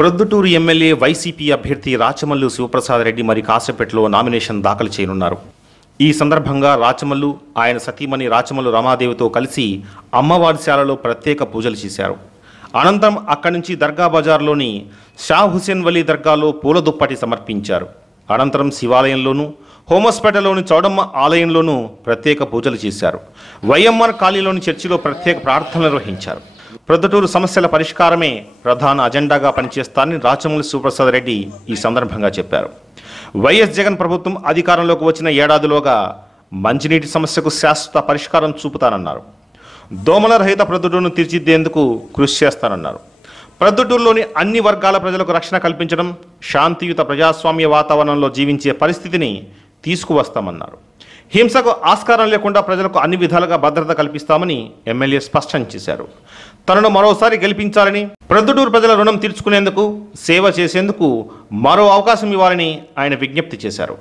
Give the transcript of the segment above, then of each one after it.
Proddatur MLA YCP అభ్యర్థి రాచమల్లు శివప్రసాద్ రెడ్డి మరి కాసేపట్లో నామినేషన్ దాఖలు చేయనున్నారు. ఈ సందర్భంగా రాచమల్లు ఆయన సతీమణి రాచమల్లు రమాదేవితో కలిసి అమ్మవారిశాలలో ప్రత్యేక పూజలు చేశారు. అనంతరం అక్కడి నుంచి దర్గా బజార్లోని షా హుసేన్ వలీ దర్గాలో పూల దుప్పటి సమర్పించారు. అనంతరం శివాలయంలోనూ హోమస్పేటలోని చౌడమ్మ ఆలయంలోనూ ప్రత్యేక పూజలు చేశారు. వైఎంఆర్ కాలనీలోని చర్చిలో ప్రత్యేక ప్రార్థనలు నిర్వహించారు. ప్రొద్దుటూరు సమస్యల పరిష్కారమే ప్రధాన అజెండాగా పనిచేస్తానని రాచమల్లి సుప్రసాద్ రెడ్డి ఈ సందర్భంగా చెప్పారు. వైఎస్ జగన్ ప్రభుత్వం అధికారంలోకి వచ్చిన ఏడాదిలోగా మంచినీటి సమస్యకు శాశ్వత పరిష్కారం చూపుతానన్నారు. దోమల రహిత ప్రొద్దుటూరును తీర్చిదిద్దేందుకు కృషి చేస్తానన్నారు. ప్రొద్దుటూరులోని అన్ని వర్గాల ప్రజలకు రక్షణ కల్పించడం శాంతియుత ప్రజాస్వామ్య వాతావరణంలో జీవించే పరిస్థితిని తీసుకువస్తామన్నారు. హింసకు ఆస్కారం లేకుండా ప్రజలకు అన్ని విధాలుగా భద్రత కల్పిస్తామని ఎమ్మెల్యే స్పష్టం చేశారు. తనను మరోసారి గెలిపించాలని ప్రొద్దుటూరు ప్రజల రుణం తీర్చుకునేందుకు సేవ చేసేందుకు మరో అవకాశం ఇవ్వాలని ఆయన విజ్ఞప్తి చేశారు.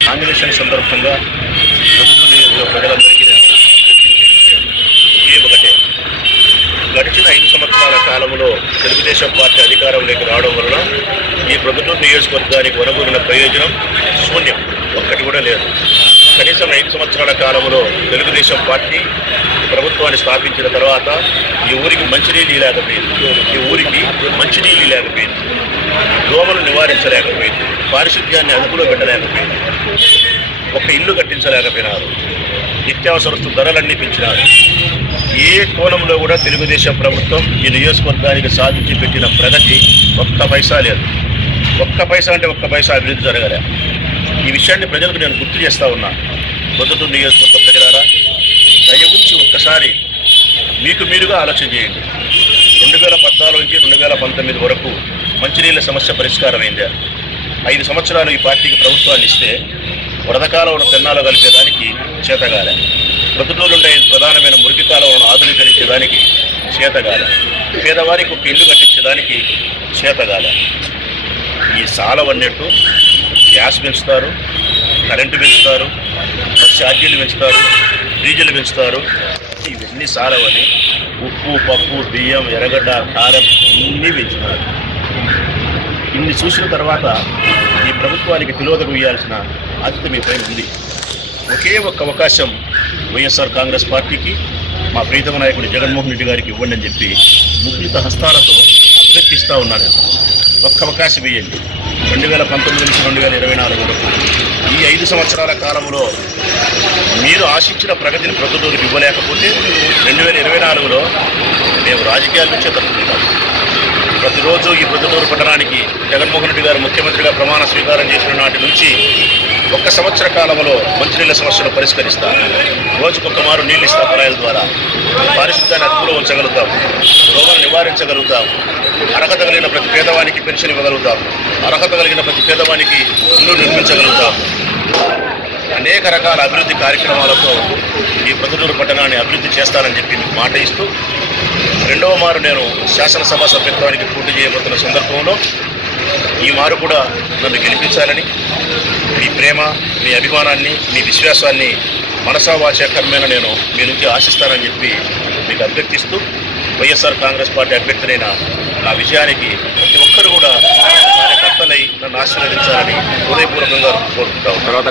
నామినేషన్ సందర్భంగా ప్రజలందరికీ నేను ఒకే ఒకటే గడిచిన ఐదు సంవత్సరాల కాలంలో తెలుగుదేశం పార్టీ అధికారంలోకి రావడం వలన ఈ ప్రభుత్వ నియోజకవర్గానికి వనగూరిన ప్రయోజనం శూన్యం. ఒక్కటి కూడా లేదు. కనీసం ఐదు సంవత్సరాల కాలంలో తెలుగుదేశం పార్టీ ప్రభుత్వాన్ని స్థాపించిన తర్వాత ఈ ఊరికి మంచినీళ్ళు లేకపోయింది ఈ ఊరికి మంచినీళ్ళు లేకపోయింది దోమలు నివారించలేకపోయింది. పారిశుద్ధ్యాన్ని అదుపులో పెట్టలేకపోయింది. ఒక ఇల్లు కట్టించలేకపోయినారు. నిత్యావసరస్తు ధరలన్నీ పెంచినారు. ఏ కోణంలో కూడా తెలుగుదేశం ప్రభుత్వం ఈ నియోజకవర్గానికి సాధించి పెట్టిన ప్రగతి ఒక్క పైసా లేదు. ఒక్క పైసా అంటే ఒక్క పైసా అభివృద్ధి జరగలే. ఈ విషయాన్ని ప్రజలకు నేను గుర్తు చేస్తా ఉన్నా. పొద్దుటూరు నియోజకవర్గ ప్రజలారా దయ ఉంచి ఒక్కసారి మీకు మీరుగా ఆలోచన చేయండి. రెండు వేల పద్నాలుగు నుంచి రెండు వేల పంతొమ్మిది వరకు మంచినీళ్ళ సమస్య పరిష్కారమైందా? ఐదు సంవత్సరాలు ఈ పార్టీకి ప్రభుత్వాన్ని ఇస్తే వరదకాలంలో కాలువను పెన్నాలో కలిపేదానికి చేతగాలే. ప్రతిటూరు ఉండే ప్రధానమైన మురికి కాలువలను ఆధునీకరించేదానికి చేతగాల. పేదవారికి ఒక ఇల్లు కట్టించేదానికి చేతగాల. ఈ సాలవన్నట్టు గ్యాస్ పెంచుతారు కరెంటు పెంచుతారు బస్ ఛార్జీలు పెంచుతారు డీజిల్ పెంచుతారు. ఇవన్నీ సాలవని ఉప్పు పప్పు బియ్యం ఎర్రగడ్డ కారం ఇన్ని పెంచుతారు. ఇన్ని చూసిన తర్వాత ఈ ప్రభుత్వానికి తిలోదకం ఇవ్వాల్సిన బాధ్యత మీపై ఉంది. ఒకే ఒక్క అవకాశం వైఎస్ఆర్ కాంగ్రెస్ పార్టీకి మా ప్రీతమ నాయకుడు జగన్మోహన్ రెడ్డి గారికి ఇవ్వండి అని చెప్పి ముద్రిత హస్తాలతో అభ్యర్థిస్తూ ఉన్నాడు. ఒక్క అవకాశం ఇవ్వండి రెండు వేల పంతొమ్మిది నుంచి రెండు వేల ఇరవై నాలుగు వరకు. ఈ ఐదు సంవత్సరాల కాలంలో మీరు ఆశించిన ప్రగతిని ప్రభుత్వం ఇవ్వలేకపోతే రెండు వేల ఇరవై నాలుగులో మేము రాజకీయాల నుంచే తప్పుకుంటాం. ప్రతిరోజు ఈ ప్రొద్దుటూరు పట్టణానికి జగన్మోహన్ రెడ్డి గారు ముఖ్యమంత్రిగా ప్రమాణ స్వీకారం చేసిన నాటి నుంచి ఒక్క సంవత్సర కాలంలో మంచినీళ్ళ సమస్యను పరిష్కరిస్తాం రోజుకొక మారు నీళ్ళు ఇస్తాం కుళాయిల ద్వారా పారిశుద్ధ్యాన్ని అదుపులో ఉంచగలుగుతాం. రోగాలు నివారించగలుగుతాం. అర్హత కలిగిన ప్రతి పేదవానికి పెన్షన్ ఇవ్వగలుగుతాం. అర్హత కలిగిన ప్రతి పేదవానికి ఇల్లు నిర్మించగలుగుతాం. అనేక రకాల అభివృద్ధి కార్యక్రమాలతో ఈ ప్రతిదూరు పట్టణాన్ని అభివృద్ధి చేస్తానని చెప్పి మీకు మాట ఇస్తూ రెండవ మారు నేను శాసనసభ సభ్యత్వానికి పోటీ చేయబోతున్న సందర్భంలో ఈ మారు కూడా నన్ను గెలిపించాలని మీ ప్రేమ మీ అభిమానాన్ని మీ విశ్వాసాన్ని మనసావాచకరమైన నేను మీ నుంచి ఆశిస్తానని చెప్పి మీకు అభ్యర్థిస్తూ వైఎస్ఆర్ కాంగ్రెస్ పార్టీ అభ్యర్థినైన నా విజయానికి ప్రతి ఒక్కరు కూడా కార్యకర్తలై నన్ను ఆశీర్వదించాలని హృదయపూర్వకంగా కోరుకుంటాం తర్వాత